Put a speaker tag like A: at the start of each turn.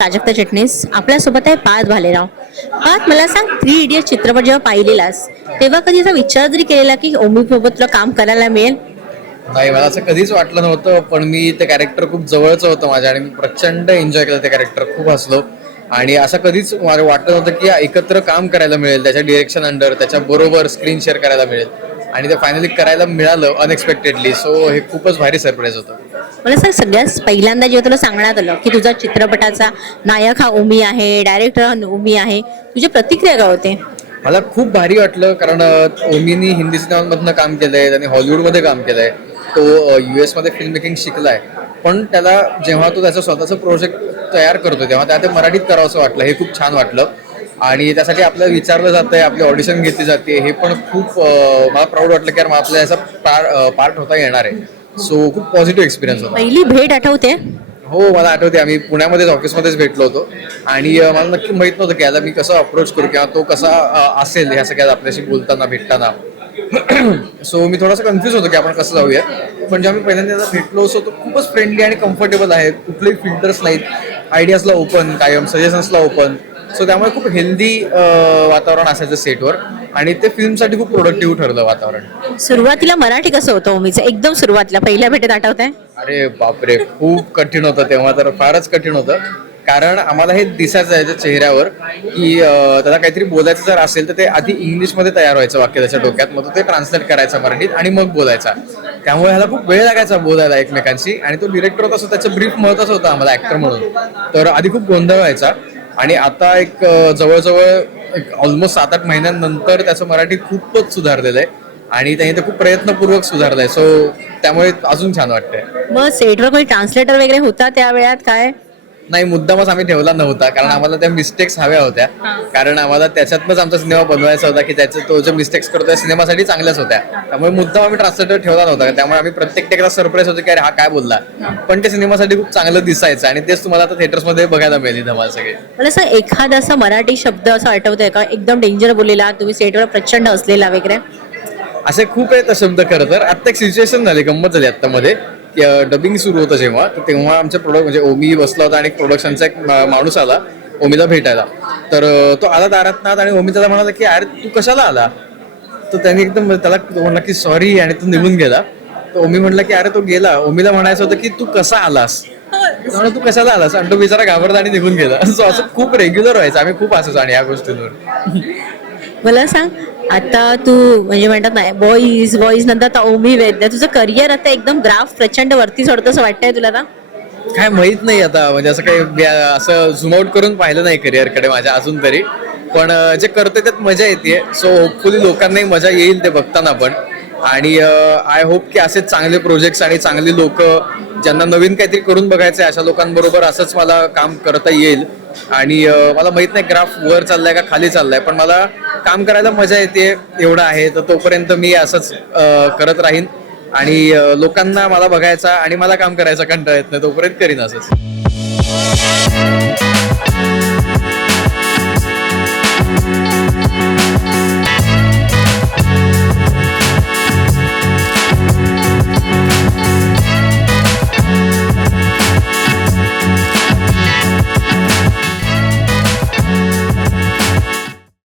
A: प्राजक्ता चिटणीस आपल्यासोबत आहे पार्थ भालेराव. पार्थ मला सांग थ्री इडियट चित्रपट जेव्हा पाहिलेलास तेव्हा कधी असा विचार जरी केलेला की ओमी सोबत तुला काम करायला मिळेल?
B: नाही मला असं कधीच वाटलं नव्हतं पण मी ते कॅरेक्टर खूप जवळचं होतं माझ्या आणि मी प्रचंड एन्जॉय केलं ते कॅरेक्टर खूप हसलो. आणि असं कधीच मला वाटलं नव्हतं की एकत्र काम करायला मिळेल त्याच्या डिरेक्शन अंडर त्याच्या बरोबर स्क्रीन शेअर करायला मिळेल. आणि ते फायनली करायला मिळालं अनएक्सपेक्टेडली सो हे खूपच भारी सरप्राईज होतं.
A: मला सर सगळ्यात पहिल्यांदा जेव्हा तुला सांगण्यात आलं की तुझा चित्रपटाचा नायक हा ओमी आहे डायरेक्टर हा ओमी आहे तुझी प्रतिक्रिया काय होते?
B: मला खूप भारी वाटलं कारण ओमीनी हिंदी सिनेमांमधनं काम केलंय त्याने हॉलिवूडमध्ये काम केलंय. तो यू एसमध्ये फिल्म मेकिंग शिकलाय. पण त्याला जेव्हा तो त्याचं स्वतःचं प्रोजेक्ट तयार करतो तेव्हा त्या ते मराठीत करावं असं वाटलं. हे खूप छान वाटलं. आणि त्यासाठी आपल्याला विचारलं जातंय आपली ऑडिशन घेतली जाते. हे पण खूप मला प्राऊड वाटलं की यार मला आपल्याला याचा पार्ट होता येणार आहे. सो खूप पॉझिटिव्ह एक्सपिरियन्स होता.
A: पहिली भेट आठवते?
B: हो मला आठवते. आम्ही पुण्यामध्येच ऑफिसमध्येच भेटलो होतो. आणि अं, मला नक्की माहीत नव्हतं की याला मी कसं अप्रोच करू किंवा तो कसा अं, असेल ह्या सगळ्यात आपल्याशी बोलताना भेटताना. सो मी थोडासा कन्फ्युज होतो की आपण कसं जाऊया. पण जेव्हा मी पहिल्यांदा त्याला भेटलो असो तो खूपच फ्रेंडली आणि कम्फर्टेबल आहे. कुठलेही फिल्टर्स नाहीत. आयडियाजला ओपन कायम सजेशन्सला ओपन सो त्यामुळे खूप हेल्दी वातावरण असायचं सेटवर आणि ते फिल्मसाठी खूप प्रोडक्टिव्ह ठरलं वातावरण.
A: सुरुवातीला मराठी कसं होतं ओमीचं? एकदम सुरुवातीला पहिल्या भेटीत आठवत आहे
B: अरे बापरे खूप कठीण होतं तेव्हा तर फारच कठीण होतं. कारण आम्हाला हे दिसायचं आहे त्या चेहऱ्यावर की अं, त्याला काहीतरी बोलायचं जर असेल तर ते आधी इंग्लिशमध्ये तयार व्हायचं वाक्य त्याच्या डोक्यात. मग तो ते ट्रान्सलेट करायचं मराठीत आणि मग बोलायचा. त्यामुळे ह्याला खूप वेळ लागायचा बोलायला एकमेकांशी. आणि तो डिरेक्टर होता असं त्याचं ब्रीफ महत्वाचं होतं आम्हाला ऍक्टर म्हणून. तर आधी खूप गोंधळ व्हायचा. आणि आता एक जवळजवळ एक ऑलमोस्ट सात आठ महिन्यांनंतर त्याचं मराठी खूपच सुधारलेलं आहे. आणि त्याने ते खूप प्रयत्नपूर्वक सुधारलंय. सो त्यामुळे अजून छान वाटतंय.
A: मग सेटवर कोणी ट्रान्सलेटर वगैरे होता त्या वेळात काय?
B: नाही मुद्दामच आम्ही ठेवला नव्हता. कारण आम्हाला त्या मिस्टेक्स हव्या होत्या. कारण आम्हाला त्याच्यातनच आमचा सिनेमा बनवायचा होता की त्याचे तो जे मिस्टेक्स करतो त्या सिनेमासाठी चांगल्याच होत्या. त्यामुळे मुद्दाम आम्ही ट्रान्सलेटर ठेवला नव्हता. त्यामुळे आम्ही प्रत्येक टेकला सरप्राईज होतो की अरे हा काय बोलला. पण ते सिनेमासाठी खूप चांगलं दिसायचं आणि तेच तुम्हाला आता theatres मध्ये बघायला मिळेल धमाल सगळे.
A: मला असं एखादा असा मराठी शब्द असं आठवतोय का? एकदम डेंजर बोललेला तुम्ही सेटवर प्रचंड असलेला वगैरे?
B: असे खूप आहेत शब्द खरं तर. आता एक सिच्युएशन झाली गंमत झाली आता मध्ये डबिंग सुरू होतं जेव्हा तेव्हा आमच्या प्रोडक्ट म्हणजे ओमी बसला होता आणि प्रोडक्शनचा एक माणूस आला ओमीला भेटायला. तर तो आला दारातनात आणि ओमी त्याला म्हणाला की अरे तू कशाला आला? तर त्याने एकदम त्याला म्हणला की सॉरी आणि तो निघून गेला. तर ओमी म्हणला की अरे तो गेला. ओमीला म्हणायचं होतं की तू कसा आलास? म्हणून तू कशाला आलास? आणि तो बिचारा घाबरला आणि निघून गेला. सो असं खूप रेग्युलर व्हायचं. आम्ही खूप असायचो आणि या गोष्टींवर.
A: मला सांग आता तू म्हणजे म्हणतात ना बॉईज बॉईज नंतर आता ओमी वैद्य तुझं करिअर आता एकदम ग्राफ प्रचंड वरती चढतं असं वाटतंय तुला आता?
B: काय माहीत नाही आता म्हणजे असं काही असं झूम आउट करून पाहिलं नाही करिअरकडे माझ्या अजून तरी. पण जे करतोय त्यात मजा येते. सो होपफुली लोकांनाही मजा येईल ते बघताना पण. आणि आय होप की असेच चांगले प्रोजेक्ट्स आणि चांगली लोक ज्यांना नवीन काहीतरी करून बघायचं आहे अशा लोकांबरोबर असंच मला काम करता येईल. आणि मला माहीत नाही ग्राफ वर चाललाय का खाली चाललाय पण मला काम करायला मजा येते एवढं आहे. तर तोपर्यंत मी असंच करत राहीन. आणि लोकांना मला बघायचा आणि मला काम करायचा कंटाळा येत नाही तोपर्यंत करीन असंच.